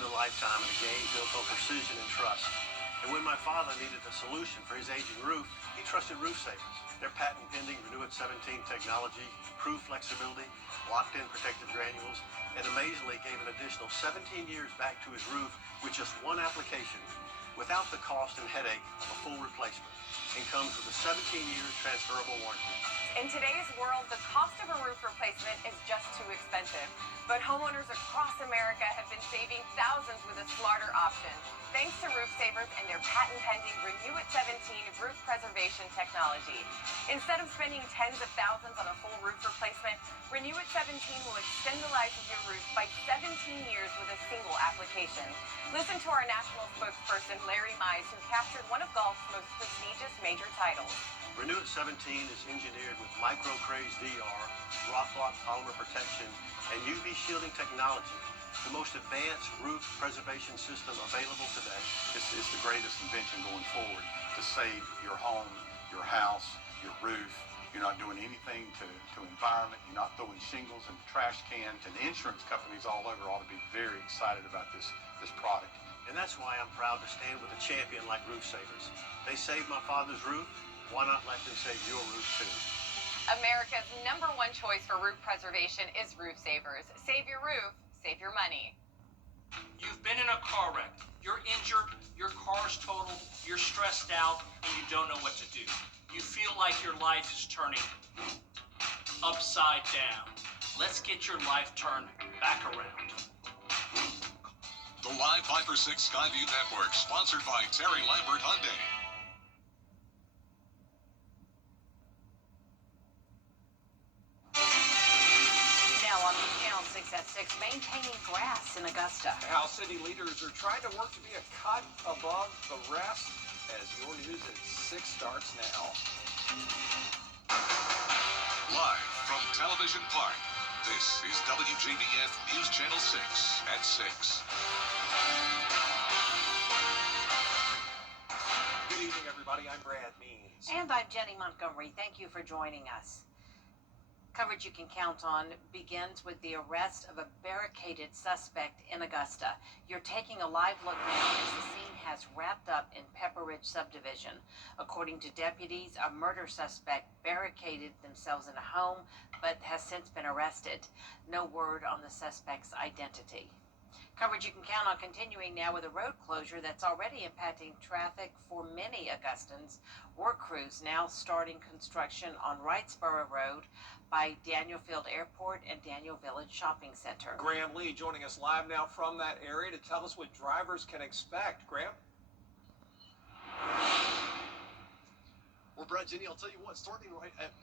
spent a lifetime in a game built on precision and trust. And when my father needed a solution for his aging roof, he trusted Roof Savers. Their patent-pending Renew It 17 technology, improved flexibility, locked-in protective granules, and amazingly gave an additional 17 years back to his roof with just one application, without the cost and headache of a full replacement, and comes with a 17-year transferable warranty. In today's world, the cost of a roof replacement is just too expensive. But homeowners across America have been saving thousands with a smarter option, thanks to Roof Savers and their patent-pending Renew It 17 roof preservation technology. Instead of spending tens of thousands on a full roof replacement, Renew It 17 will extend the life of your roof by 17 years with a single application. Listen to our national spokesperson, Larry Mize, who captured one of golf's most prestigious major titles. Renew It 17 is engineered with micro-craze VR, rock-lock polymer protection, and UV shielding technology, the most advanced roof preservation system available today. This is the greatest invention going forward to save your home, your house, your roof. You're not doing anything to environment. You're not throwing shingles in the trash cans. And the insurance companies all over ought to be very excited about this product. And that's why I'm proud to stand with a champion like Roof Savers. They saved my father's roof. Why not let them save your roof too? America's #1 choice for roof preservation is Roof Savers. Save your roof, save your money. You've been in a car wreck. You're injured, your car's totaled, you're stressed out, and you don't know what to do. You feel like your life is turning upside down. Let's get your life turned back around. The Live 5 for 6 Skyview Network, sponsored by Terry Lambert Hyundai. Now on the Channel 6 at 6, maintaining grass in Augusta. How city leaders are trying to work to be a cut above the rest, as your news at 6 starts now. Live from Television Park, this is WJBF News Channel 6 at 6. Good evening, everybody. I'm Brad Means. And I'm Jenny Montgomery. Thank you for joining us. Coverage you can count on begins with the arrest of a barricaded suspect in Augusta. You're taking a live look now as the scene has wrapped up in Pepper Ridge subdivision. According to deputies, a murder suspect barricaded themselves in a home but has since been arrested. No word on the suspect's identity. Coverage you can count on continuing now with a road closure that's already impacting traffic for many Augustans. Work crews now starting construction on Wrightsboro Road by Daniel Field Airport and Daniel Village Shopping Center. Graham Lee joining us live now from that area to tell us what drivers can expect. Graham? Well, Brad, Jenny, I'll tell you what, starting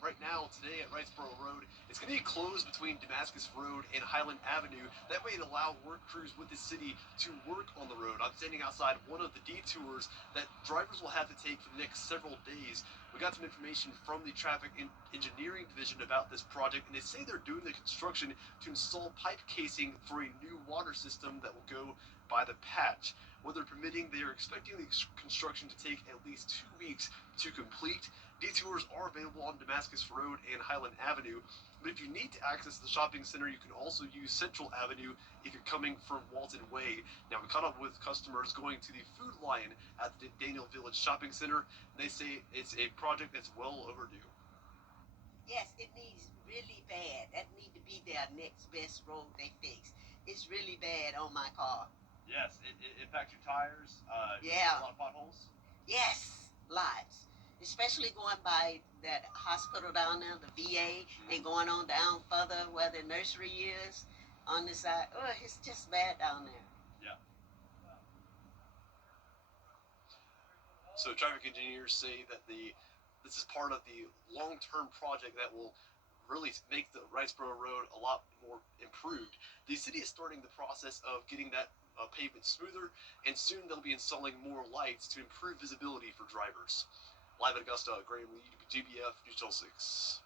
right now today at Wrightsboro Road, it's going to be closed between Damascus Road and Highland Avenue. That way it allow work crews with the city to work on the road. I'm standing outside one of the detours that drivers will have to take for the next several days. We got some information from the Traffic Engineering Division about this project, and they say they're doing the construction to install pipe casing for a new water system that will go by the patch. Weather permitting, they are expecting the construction to take at least 2 weeks to complete. Detours are available on Damascus Road and Highland Avenue, but if you need to access the shopping center, you can also use Central Avenue if you're coming from Walton Way. Now, we caught up with customers going to the Food Lion at the Daniel Village Shopping Center, and they say it's a project that's well overdue. Yes, it needs really bad. That need to be their next best road they fix. It's really bad on my car. Yes, it impacts your tires. Yeah. A lot of potholes. Yes, lots. Especially going by that hospital down there, the VA, and going on down further where the nursery is on the side. Oh, it's just bad down there. Yeah. So traffic engineers say that this is part of the long-term project that will really make the Wrightsboro Road a lot more improved. The city is starting the process of getting that pavement smoother, and soon they'll be installing more lights to improve visibility for drivers. Live at Augusta, Graham Lee, WJBF News Channel 6.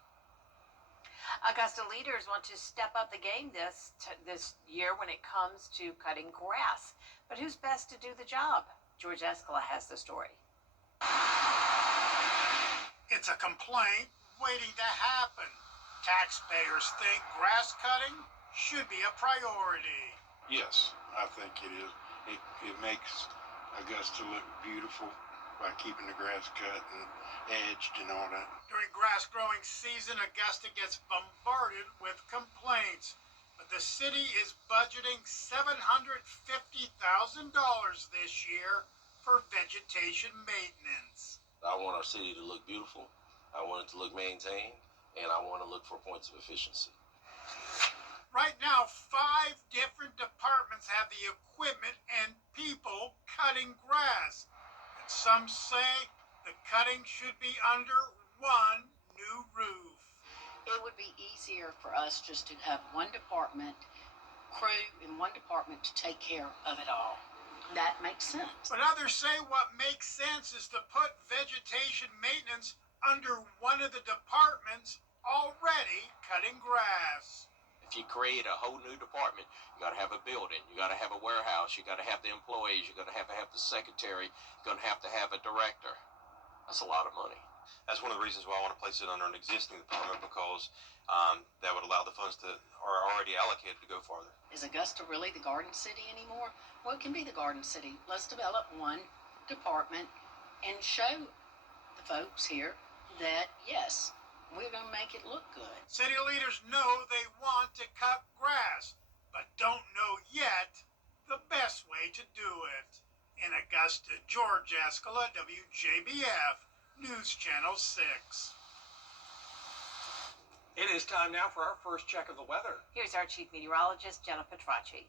Augusta leaders want to step up the game this year when it comes to cutting grass. But who's best to do the job? George Escala has the story. It's a complaint waiting to happen. Taxpayers think grass cutting should be a priority. Yes, I think it is. It makes Augusta look beautiful by keeping the grass cut and edged and all that. During grass growing season, Augusta gets bombarded with complaints. But the city is budgeting $750,000 this year for vegetation maintenance. I want our city to look beautiful. I want it to look maintained, and I want to look for points of efficiency. Right now, 5 different departments have the equipment and people cutting grass. And some say the cutting should be under one new roof. It would be easier for us just to have one department, crew in one department to take care of it all. That makes sense. But others say what makes sense is to put vegetation maintenance under one of the departments already cutting grass. If you create a whole new department, you got to have a building, you got to have a warehouse, you got to have the employees, you got to have the secretary, you're going to have a director. That's a lot of money. That's one of the reasons why I want to place it under an existing department, because that would allow the funds that are already allocated to go farther. Is Augusta really the Garden City anymore? Well, it can be the Garden City. Let's develop one department and show the folks here that, yes, we're going to make it look good. City leaders know they want to cut grass, but don't know yet the best way to do it. In Augusta, George Escala, WJBF, News Channel 6. It is time now for our first check of the weather. Here's our chief meteorologist, Jenna Petracci.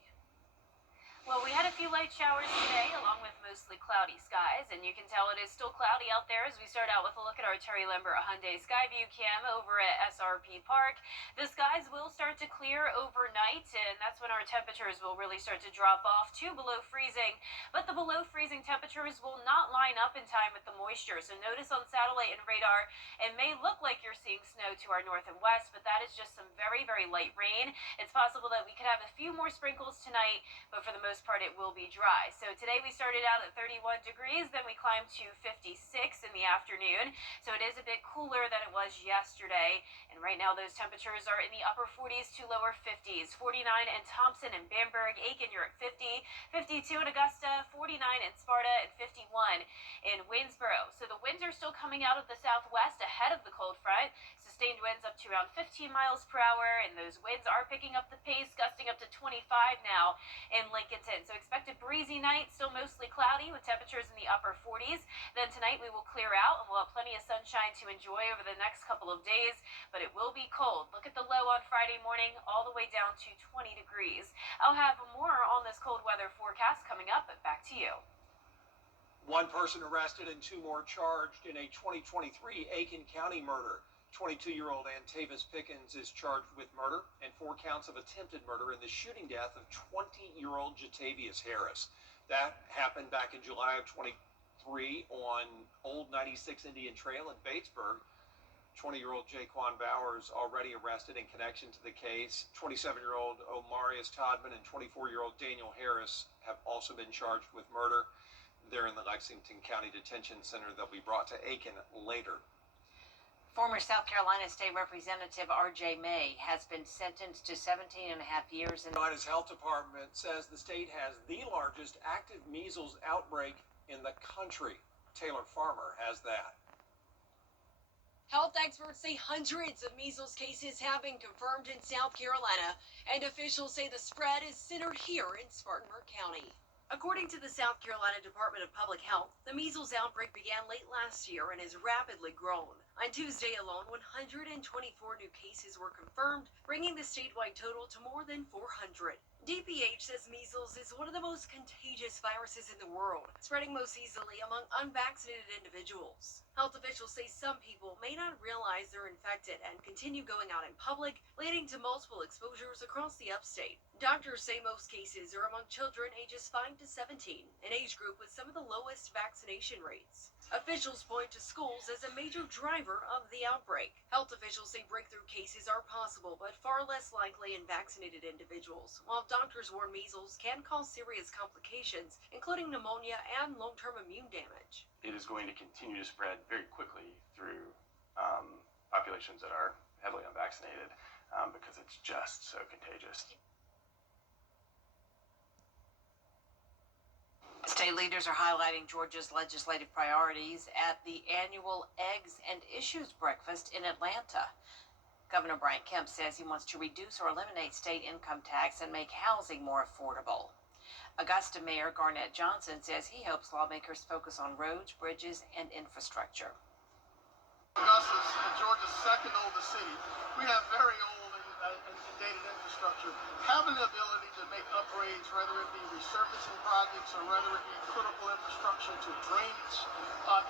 Well, we had a few light showers today, along with mostly cloudy skies, and you can tell it is still cloudy out there as we start out with a look at our Terry Lambert Hyundai Skyview cam over at SRP Park. The skies will start to clear overnight, and that's when our temperatures will really start to drop off to below freezing. But the below freezing temperatures will not line up in time with the moisture, so notice on satellite and radar, it may look like you're seeing snow to our north and west, but that is just some very, very light rain. It's possible that we could have a few more sprinkles tonight, but for the most part it will be dry. So today we started out at 31 degrees, then we climbed to 56 in the afternoon. So it is a bit cooler than it was yesterday. And right now those temperatures are in the upper 40s to lower 50s. 49 in Thompson and Bamberg. Aiken, you're at 50. 52 in Augusta. 49 in Sparta. And 51 in Waynesboro. So the winds are still coming out of the southwest ahead of the cold front. Sustained winds up to around 15 miles per hour. And those winds are picking up the pace, gusting up to 25 now in Lincoln. So expect a breezy night, still mostly cloudy with temperatures in the upper 40s. Then tonight we will clear out and we'll have plenty of sunshine to enjoy over the next couple of days, but it will be cold. Look at the low on Friday morning all the way down to 20 degrees. I'll have more on this cold weather forecast coming up, but back to you. One person arrested and 2 more charged in a 2023 Aiken County murder. 22-year-old Antavis Pickens is charged with murder and 4 counts of attempted murder in the shooting death of 20-year-old Jatavius Harris. That happened back in July of 23 on Old 96 Indian Trail in Batesburg. 20-year-old Jaquan Bowers already arrested in connection to the case. 27-year-old Omarius Todman and 24-year-old Daniel Harris have also been charged with murder. They're in the Lexington County Detention Center. They'll be brought to Aiken later. Former South Carolina State Representative R.J. May has been sentenced to 17 and a half years. Carolina's health department says the state has the largest active measles outbreak in the country. Taylor Farmer has that. Health experts say hundreds of measles cases have been confirmed in South Carolina, and officials say the spread is centered here in Spartanburg County. According to the South Carolina Department of Public Health, the measles outbreak began late last year and has rapidly grown. On Tuesday alone, 124 new cases were confirmed, bringing the statewide total to more than 400. DPH says measles is one of the most contagious viruses in the world, spreading most easily among unvaccinated individuals. Health officials say some people may not realize they're infected and continue going out in public, leading to multiple exposures across the upstate. Doctors say most cases are among children ages 5 to 17, an age group with some of the lowest vaccination rates. Officials point to schools as a major driver of the outbreak. Health officials say breakthrough cases are possible, but far less likely in vaccinated individuals, while doctors warn measles can cause serious complications, including pneumonia and long-term immune damage. It is going to continue to spread very quickly through populations that are heavily unvaccinated because it's just so contagious. State leaders are highlighting Georgia's legislative priorities at the annual Eggs and Issues Breakfast in Atlanta. Governor Brian Kemp says he wants to reduce or eliminate state income tax and make housing more affordable. Augusta Mayor Garnett Johnson says he hopes lawmakers focus on roads, bridges, and infrastructure. Augusta is Georgia's second oldest city. We have very old and dated infrastructure. Having the ability to make upgrades, whether it be resurfacing projects or whether it be critical infrastructure to drainage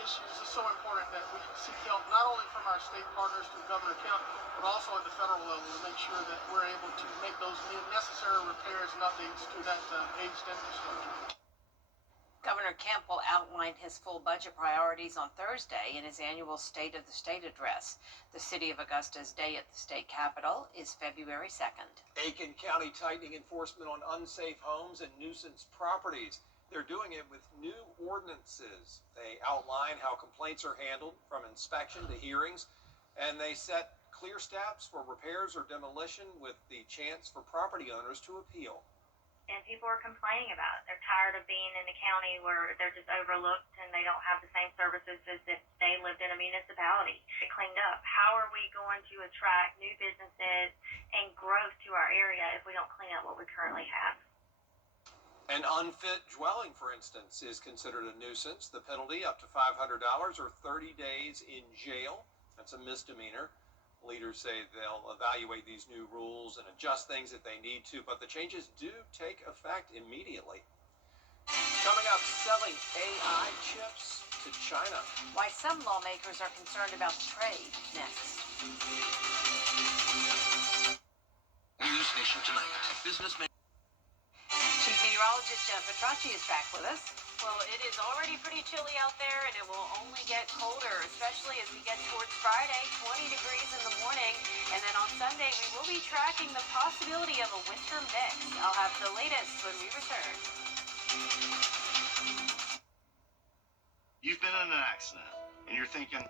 issues, is so important that we seek help not only from our state partners through Governor Kemp, but also at the federal level to make sure that we're able to make those necessary repairs and updates to that aged infrastructure. Governor Kemp will outline his full budget priorities on Thursday in his annual State of the State address. The City of Augusta's day at the state capitol is February 2nd. Aiken County tightening enforcement on unsafe homes and nuisance properties. They're doing it with new ordinances. They outline how complaints are handled from inspection to hearings, and they set clear steps for repairs or demolition with the chance for property owners to appeal. And people are complaining about it. They're tired of being in a county where they're just overlooked and they don't have the same services as if they lived in a municipality. It cleaned up. How are we going to attract new businesses and growth to our area if we don't clean up what we currently have? An unfit dwelling, for instance, is considered a nuisance. The penalty up to $500 or 30 days in jail. That's a misdemeanor. Leaders say they'll evaluate these new rules and adjust things if they need to, but the changes do take effect immediately. Coming up, selling AI chips to China. Why some lawmakers are concerned about trade next. News Nation Tonight. Businessman. Chief Meteorologist Jennifer Tracci is back with us. Well, it is already pretty chilly out there, and it will only get colder, especially as we get towards Friday, 20 degrees in the morning. And then on Sunday, we will be tracking the possibility of a winter mix. I'll have the latest when we return. You've been in an accident, and you're thinking,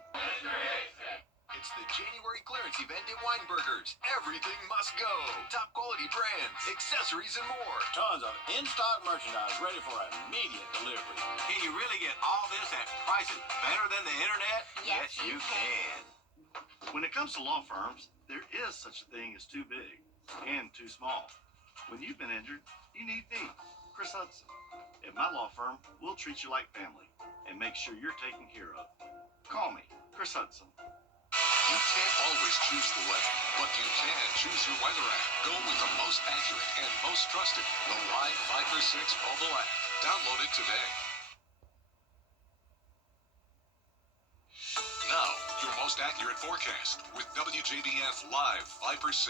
It's the January clearance event at Weinberger's. Everything must go. Top quality brands, accessories, and more. tons of in-stock merchandise ready for immediate delivery. Can you really get all this at prices better than the internet? Yes, you can. When it comes to law firms, there is such a thing as too big and too small. When you've been injured, you need me, Chris Hudson. At my law firm, we'll treat you like family and make sure you're taken care of. Call me, Chris Hudson. You can't always choose the weather, but you can choose your weather app. Go with the most accurate and most trusted, the Live 5 for 6 mobile app. Download it today. Now, your most accurate forecast with WJBF Live 5 for 6.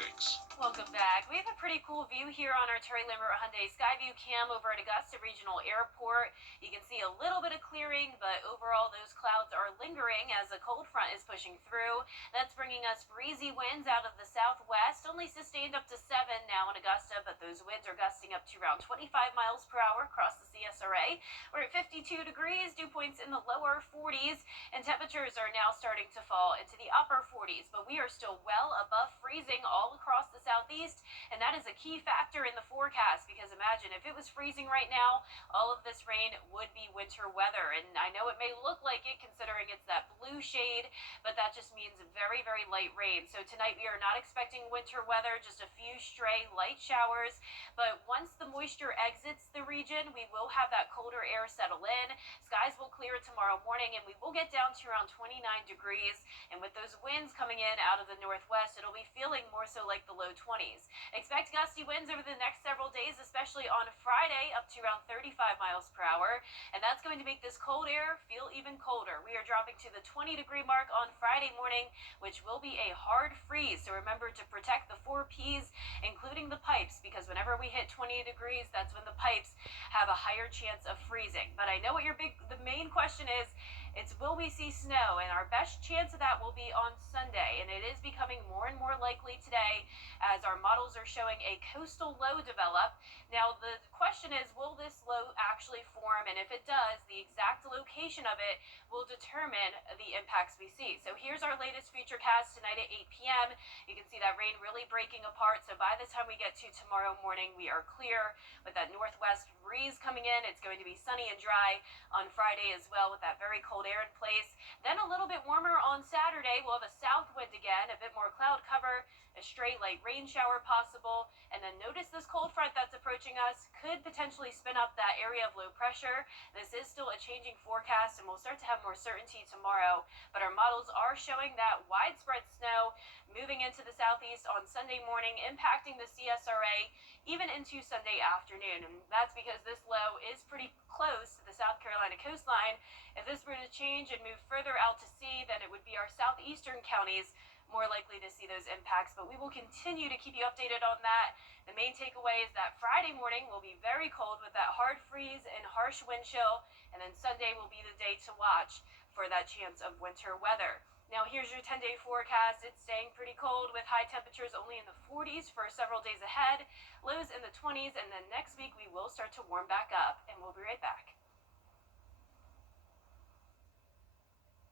Welcome back. We have a pretty cool view here on our Terry Lambert Hyundai Skyview cam over at Augusta Regional Airport. You can see a little bit of clearing, but overall those clouds are lingering as a cold front is pushing through. That's bringing us breezy winds out of the southwest, only sustained up to 7 now in Augusta, but those winds are gusting up to around 25 miles per hour across the CSRA. We're at 52 degrees, dew points in the lower 40s, and temperatures are now starting to fall into the upper 40s, but we are still well above freezing all across the southeast, and that is a key factor in the forecast, because imagine if it was freezing right now, all of this rain would be winter weather. And I know it may look like it considering it's that blue shade, but that just means very, very light rain. So tonight we are not expecting winter weather, just a few stray light showers, but once the moisture exits the region, we will have that colder air settle in. Skies will clear tomorrow morning, and we will get down to around 29 degrees, and with those winds coming in out of the northwest, it'll be feeling more so like the low 20s. Expect gusty winds over the next several days, especially on Friday, up to around 35 miles per hour, and that's going to make this cold air feel even colder. We are dropping to the 20-degree mark on Friday morning, which will be a hard freeze, so remember to protect the 4 Ps, including the pipes, because whenever we hit 20 degrees, that's when the pipes have a higher chance of freezing. But I know what the main question is It's will we see snow, and our best chance of that will be on Sunday, and it is becoming more and more likely today as our models are showing a coastal low develop. Now the question is, will this low actually form, and if it does, the exact location of it will determine the impacts we see. So here's our latest futurecast tonight at 8 p.m. You can see that rain really breaking apart, so by the time we get to tomorrow morning, we are clear with that northwest breeze coming in. It's going to be sunny and dry on Friday as well with that very cold air in place. Then a little bit warmer on Saturday. We'll have a south wind again, a bit more cloud cover, a stray light rain shower possible. And then notice this cold front that's approaching us could potentially spin up that area of low pressure. This is still a changing forecast, and we'll start to have more certainty tomorrow. But our models are showing that widespread snow moving into the southeast on Sunday morning, impacting the CSRA even into Sunday afternoon. And that's because this low is pretty close to the South Carolina coastline. If this were to change and move further out to sea, then it would be our southeastern counties more likely to see those impacts. But we will continue to keep you updated on that. The main takeaway is that Friday morning will be very cold with that hard freeze and harsh wind chill. And then Sunday will be the day to watch for that chance of winter weather. Now here's your 10-day forecast. It's staying pretty cold with high temperatures only in the 40s for several days ahead, lows in the 20s, and then next week we will start to warm back up, and we'll be right back.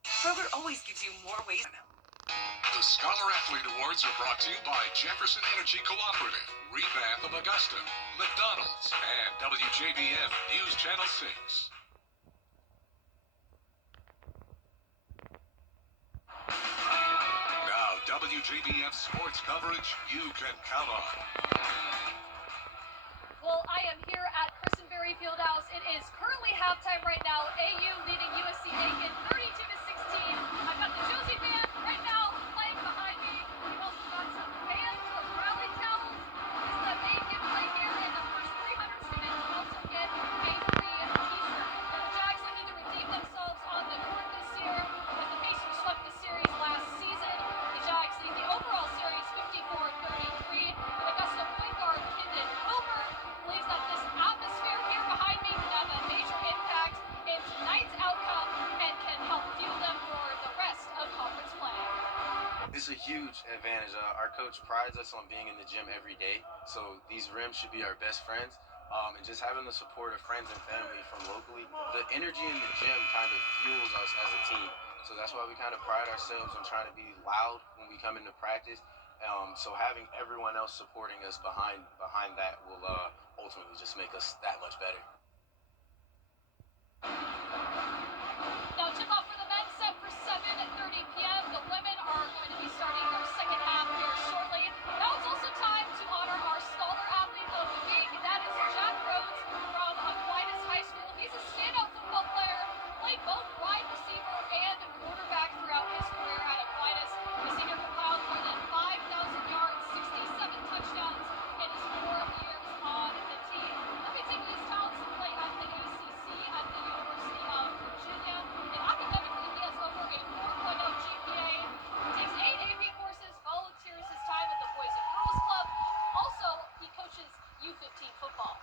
Kroger always gives you more ways. The Scholar Athlete Awards are brought to you by Jefferson Energy Cooperative, Revamp of Augusta, McDonald's, and WJBF News Channel 6. Now, WJBF sports coverage you can count on. Well, I am here at Christenberry Fieldhouse. It is currently halftime right now. AU leading USC Aiken 32-16. I've got the Josie band right now playing behind me. We've also got some fans with rally towels. This is the main giveaway here, and the first 300 students also get a free t-shirt. The Jags looking to redeem themselves on the court this year as the Pacers swept the series last season. The Jags lead the overall series 54-33. With Augusta point guard Kendon Homer believes that this atmosphere here behind me can have a major impact in tonight's outcome and can help fuel them for the rest of conference play. It's a huge advantage. Our coach prides us on being in the gym every day, so these rims should be our best friends. And just having the support of friends and family from locally, the energy in the gym kind of fuels us as a team. So that's why we kind of pride ourselves on trying to be loud when we come into practice. So having everyone else supporting us behind that will ultimately just make us that much better. Now tip-off for the men set for 7:30 p.m. The women are going to be starting their second half here shortly. Now it's also time to honor our Scholar Athlete of the Week. That is Jack Rhodes from Aquinas High School. He's a standout football player, played both wide receiver and quarterback throughout his career at Aquinas. The senior compiled more than 5,000 yards, 67 touchdowns in his 4 years on the team. Let me take his talents to play at the ACC at the University of Virginia. And academically, he has over a 4.0 GPA. He takes 8 AP courses, volunteers his time with the Boys and Girls Club. Also, he coaches U15 football.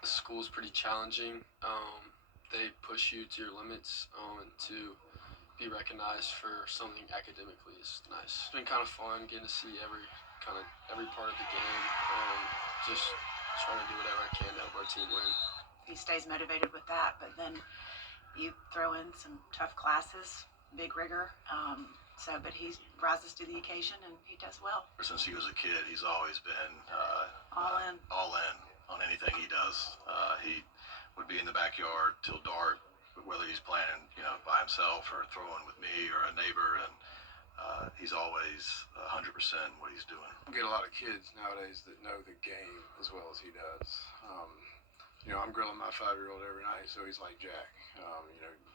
The school's pretty challenging. They push you to your limits, and to be recognized for something academically is nice. It's been kind of fun getting to see every part of the game, just trying to do whatever I can to help our team win. He stays motivated with that, but then you throw in some tough classes, big rigor. But he rises to the occasion and he does well. Since he was a kid, he's always been all in on anything he does. He would be in the backyard till dark, whether he's playing, by himself or throwing with me or a neighbor, and he's always 100% what he's doing. We get a lot of kids nowadays that know the game as well as he does. I'm grilling my 5-year-old every night, so he's like Jack.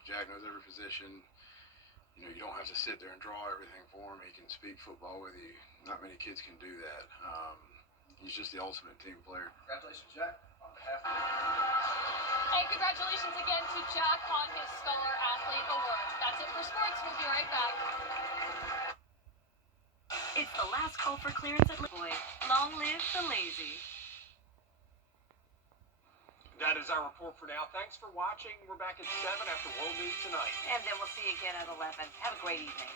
Jack knows every position. You don't have to sit there and draw everything for him. He can speak football with you. Not many kids can do that. He's just the ultimate team player. Congratulations, Jack, on behalf of And congratulations again to Jack on his Scholar Athlete Award. That's it for sports. We'll be right back. It's the last call for clearance at Boy. Long live the lazy. That is our report for now. Thanks for watching. We're back at 7 after World News Tonight. And then we'll see you again at 11. Have a great evening.